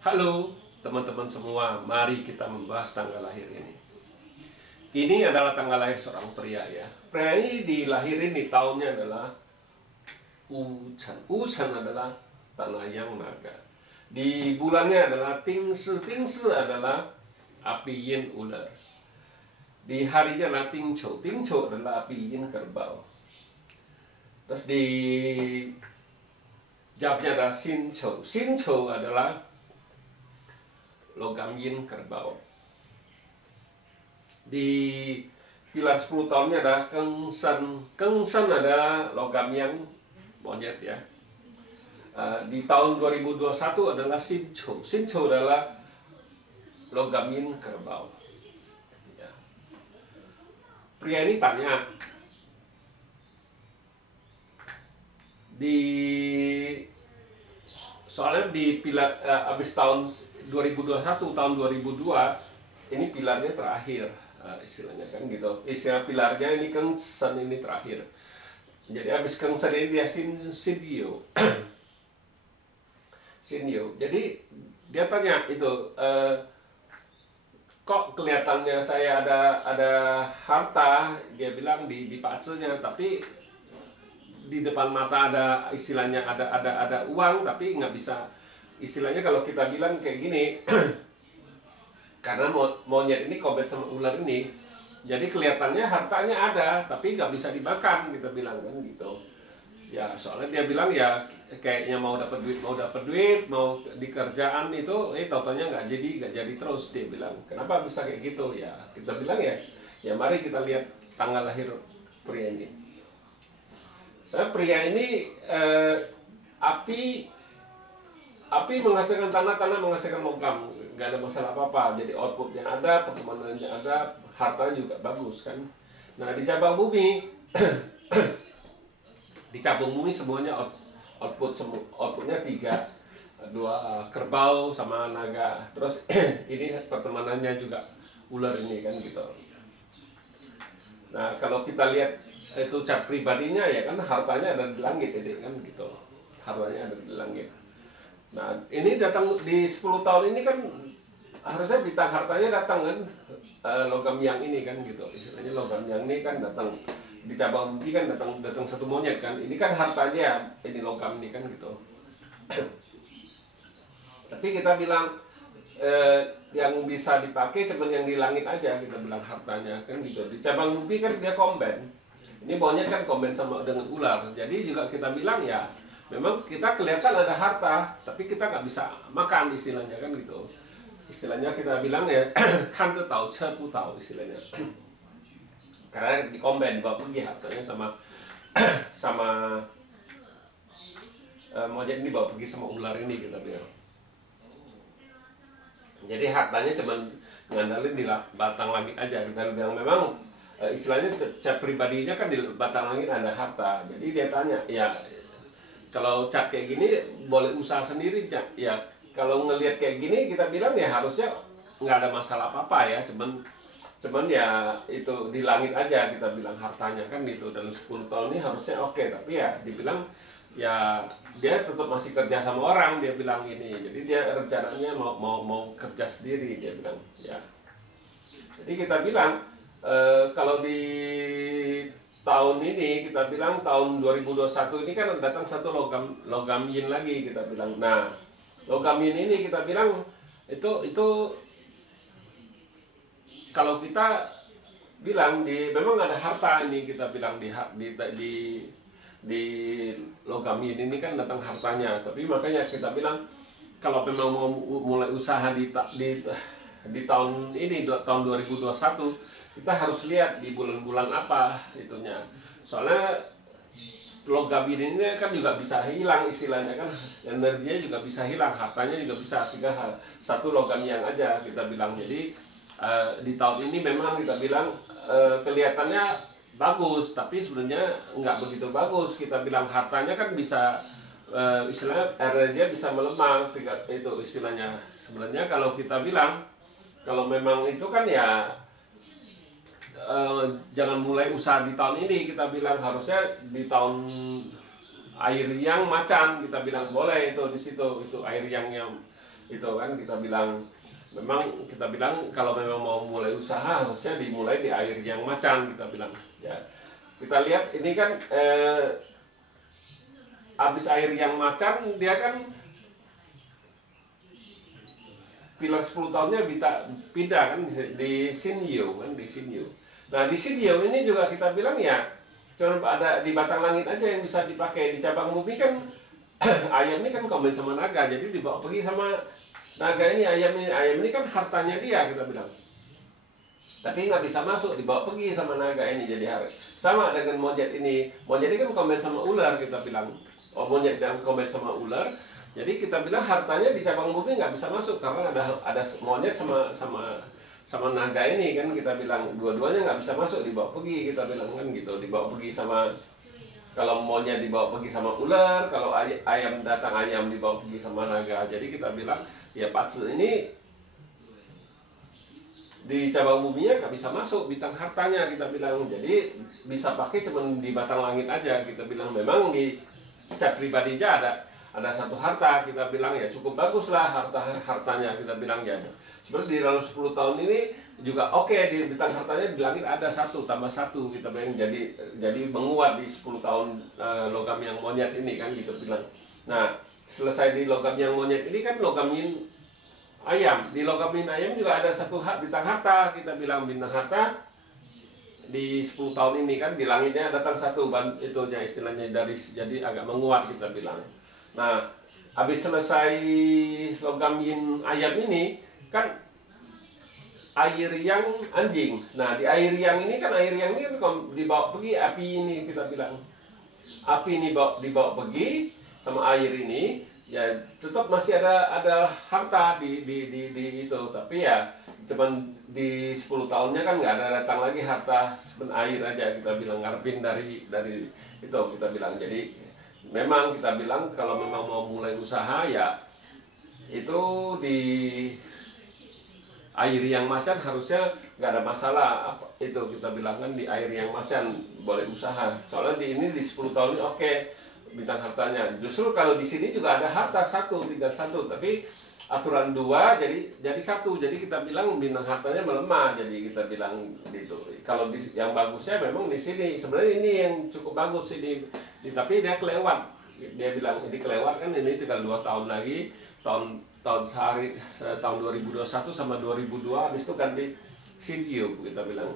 Halo teman-teman semua, mari kita membahas tanggal lahir ini. Ini adalah tanggal lahir seorang pria ya. Pria ini dilahirin di tahunnya adalah Wuchan. Wuchan adalah tanah yang naga. Di bulannya adalah Tingsi. Tingsi adalah api yin ular. Di harinya adalah Tingchou. Tingchou adalah api yin kerbau. Terus di jamnya adalah Xinchou. Xinchou adalah logam yin kerbau. Di pilar 10 tahunnya ada Kengsan. Kengsan ada logam yang monyet ya. Di tahun 2021 adalah Xinchou. Xinchou adalah logam yin kerbau ya. Pria ini tanya, soalnya di pilar habis tahun 2021 tahun 2002 ini pilarnya terakhir istilahnya kan gitu. Istilah pilarnya ini Kengsan ini terakhir. Jadi habis Kengsan ini dia Sinyo. Sinyo. Jadi dia tanya itu kok kelihatannya saya ada harta, dia bilang di patsenya, tapi di depan mata ada istilahnya ada uang tapi nggak bisa. Istilahnya kalau kita bilang kayak gini, karena monyet ini kompet sama ular ini, jadi kelihatannya hartanya ada, tapi nggak bisa dimakan, kita bilang kan gitu. Ya soalnya dia bilang ya kayaknya mau dapat duit, mau di kerjaan itu, tau-taunya nggak jadi terus, dia bilang. Kenapa bisa kayak gitu? Ya kita bilang ya mari kita lihat tanggal lahir pria ini. Saya pria ini api menghasilkan tanah menghasilkan logam, nggak ada masalah apa-apa. Jadi outputnya ada, pertemanannya ada, hartanya juga bagus kan. Nah di cabang bumi, di cabang bumi semuanya outputnya 3, 2 kerbau sama naga. Terus ini pertemanannya juga ular ini kan gitu. Nah kalau kita lihat itu cat pribadinya ya kan, hartanya ada di langit ini kan gitu. Hartanya ada di langit. Nah ini datang di 10 tahun ini kan harusnya bintang hartanya datang kan, logam yang ini kan gitu. Istilahnya logam yang ini kan datang di cabang bumi kan datang satu monyet kan. Ini kan hartanya ini logam ini kan gitu. Tapi kita bilang yang bisa dipakai cuma yang di langit aja, kita bilang hartanya kan gitu. Di cabang bumi kan dia komben. Ini monyet kan komben sama dengan ular. Jadi juga kita bilang ya memang kita kelihatan ada harta, tapi kita nggak bisa makan istilahnya kan gitu. Istilahnya kita bilang ya kan tuh tahu cepu tahu istilahnya. Karena di komben dibawa pergi hartanya sama monyet ini bawa pergi sama ular ini kita bilang. Jadi hartanya cuma ngandalin di batang langit aja, kita bilang. Memang istilahnya cat pribadinya kan di batang langit ada harta. Jadi dia tanya ya, kalau cat kayak gini boleh usaha sendiri ya. Kalau ngelihat kayak gini kita bilang ya harusnya nggak ada masalah apa-apa ya, cuman ya itu di langit aja kita bilang hartanya kan gitu. Dalam 10 tahun ini harusnya oke, tapi ya dibilang ya dia tetap masih kerja sama orang, dia bilang ini. Jadi dia rencananya mau kerja sendiri, dia bilang ya. Jadi kita bilang kalau di tahun ini kita bilang tahun 2021 ini kan datang satu logam yin lagi, kita bilang. Nah logam yin ini kita bilang itu kalau kita bilang memang ada harta ini, kita bilang di logam yin ini kan datang hartanya. Tapi makanya kita bilang kalau memang mau mulai usaha di tahun ini, tahun 2021, kita harus lihat di bulan-bulan apa itunya. Soalnya logam ini kan juga bisa hilang istilahnya kan, energinya juga bisa hilang, hartanya juga bisa. Tinggal satu logam yang aja kita bilang. Jadi di tahun ini memang kita bilang kelihatannya bagus, tapi sebenarnya nggak begitu bagus. Kita bilang hartanya kan bisa istilahnya energinya bisa melemah, itu istilahnya. Sebenarnya kalau kita bilang kalau memang itu kan ya jangan mulai usaha di tahun ini, kita bilang harusnya di tahun air yang macan, kita bilang boleh itu di situ, itu air yang itu kan kita bilang memang kita bilang kalau memang mau mulai usaha harusnya dimulai di air yang macan kita bilang ya. Kita lihat ini kan habis air yang macan dia kan pilar 10 tahunnya pindah kan di Sinyo kan di Sinyo. Nah di Sinyo ini juga kita bilang ya cuma ada di batang langit aja yang bisa dipakai. Di cabang bumi kan ayam ini kan komen sama naga, jadi dibawa pergi sama naga ini. Ayam ini kan hartanya dia kita bilang, tapi nggak bisa masuk, dibawa pergi sama naga ini. Jadi harus sama dengan monyet ini. Monyet ini kan komen sama ular kita bilang. Oh, monyet yang komen sama ular. Jadi kita bilang hartanya di cabang bumi nggak bisa masuk karena ada monyet sama naga ini kan kita bilang dua-duanya nggak bisa masuk, dibawa pergi kita bilang kan gitu. Dibawa pergi sama, kalau monyet dibawa pergi sama ular, kalau ayam datang ayam dibawa pergi sama naga. Jadi kita bilang ya Patsu ini di cabang buminya nggak bisa masuk bintang hartanya kita bilang. Jadi bisa pakai cuman di batang langit aja kita bilang. Memang di cat pribadi aja ada satu harta kita bilang ya cukup bagus lah hartanya kita bilang ya. Sebenarnya di dalam 10 tahun ini juga oke, di bintang hartanya di langit ada 1 tambah 1 kita bilang, jadi menguat di 10 tahun logam yang monyet ini kan gitu bilang. Nah selesai di logam yang monyet ini kan logamin ayam. Di logamin ayam juga ada 1 bintang harta kita bilang. Bintang harta di 10 tahun ini kan di langitnya datang 1 itu ya istilahnya, jadi agak menguat kita bilang. Nah habis selesai logamin ayam ini kan air yang anjing. Nah di air yang ini kan dibawa pergi api ini kita bilang. Api ini dibawa pergi sama air ini ya, tetap masih ada harta di itu, tapi ya cuman di 10 tahunnya kan nggak ada datang lagi harta, air aja kita bilang, ngarepin dari itu kita bilang. Jadi memang kita bilang kalau memang mau mulai usaha ya itu di air yang macan harusnya nggak ada masalah. Itu kita bilang kan di air yang macan boleh usaha. Soalnya di 10 tahun ini oke bintang hartanya. Justru kalau di sini juga ada harta tinggal 1, tapi aturan 2 jadi 1. Jadi kita bilang bintang hartanya melemah. Jadi kita bilang gitu. Kalau yang bagusnya memang di sini. Sebenarnya ini yang cukup bagus ini. Tapi dia kelewat. Dia bilang ini kelewat kan, ini tinggal 2 tahun lagi. Tahun 2021 sama 2002 habis itu ganti Sinyo kita bilang.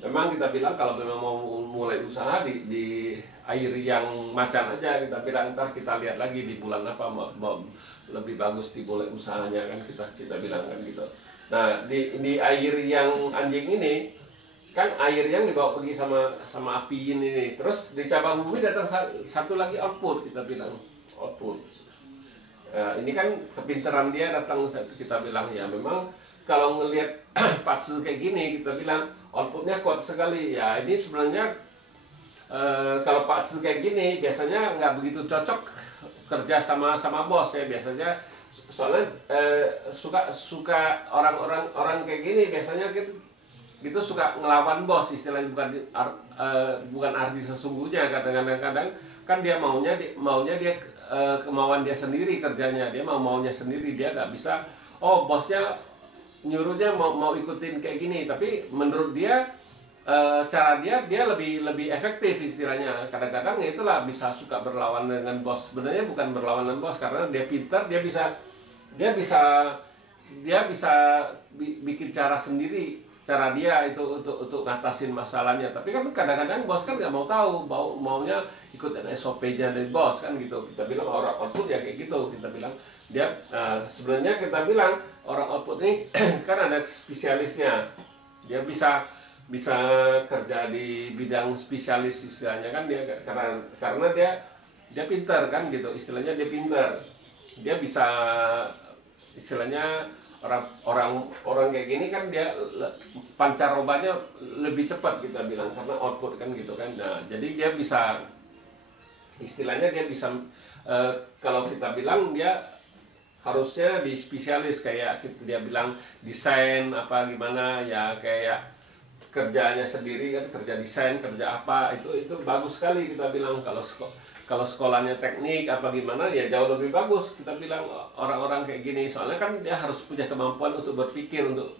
Memang kita bilang kalau memang mau mulai usaha di air yang macan aja kita bilang. Ntar kita lihat lagi di bulan apa mau lebih bagus dimulai usahanya kan kita bilang kan gitu. Nah di air yang anjing ini kan air yang dibawa pergi sama api ini. Terus di cabang bumi datang 1 lagi output kita bilang, output. Ini kan kepintaran dia datang kita bilang ya. Memang kalau ngelihat Patsu kayak gini kita bilang outputnya kuat sekali ya. Ini sebenarnya kalau Patsu kayak gini biasanya nggak begitu cocok kerja sama bos ya biasanya. Soalnya suka orang kayak gini biasanya gitu suka ngelawan bos istilahnya, bukan arti sesungguhnya. Kadang-kadang kan dia maunya dia kemauan dia sendiri kerjanya, dia maunya sendiri, dia nggak bisa bosnya nyuruhnya mau ikutin kayak gini. Tapi menurut dia cara dia lebih efektif istilahnya. Kadang-kadang ya itulah bisa suka berlawan dengan bos. Sebenarnya bukan berlawan dengan bos karena dia pintar, dia bisa bikin cara sendiri, cara dia itu untuk ngatasin masalahnya. Tapi kan kadang-kadang bos kan nggak mau tahu, maunya ikutin SOP-nya dari bos kan gitu. Kita bilang orang output ya kayak gitu. Kita bilang dia sebenarnya kita bilang orang output ini kan ada spesialisnya. Dia bisa kerja di bidang spesialis istilahnya kan dia, karena dia pintar kan gitu istilahnya. Dia pintar, dia bisa istilahnya orang kayak gini kan dia pancarobanya lebih cepat kita bilang karena output kan gitu kan. Nah jadi dia bisa istilahnya dia bisa kalau kita bilang dia harusnya di spesialis kayak dia bilang desain apa gimana ya, kayak kerjanya sendiri kan, kerja desain, kerja apa itu bagus sekali kita bilang. kalau sekolahnya teknik apa gimana ya jauh lebih bagus. Kita bilang orang-orang kayak gini, soalnya kan dia harus punya kemampuan untuk berpikir, untuk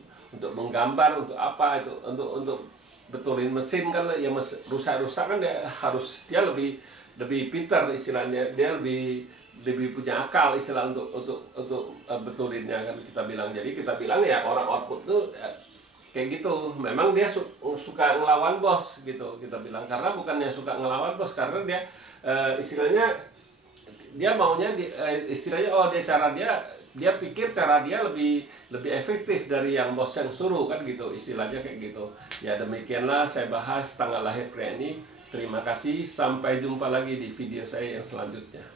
menggambar, untuk apa itu, untuk betulin mesin kan, ya rusak-rusak kan dia lebih pintar istilahnya, dia lebih punya akal istilah untuk betulinnya kan kita bilang. Jadi kita bilang ya orang output tuh kayak gitu, memang dia suka ngelawan bos gitu kita bilang, karena bukannya suka ngelawan bos, karena dia istilahnya dia maunya istilahnya dia pikir cara dia lebih efektif dari yang bos yang suruh kan gitu, istilahnya kayak gitu. Ya demikianlah saya bahas tanggal lahir pria ini. Terima kasih, sampai jumpa lagi di video saya yang selanjutnya.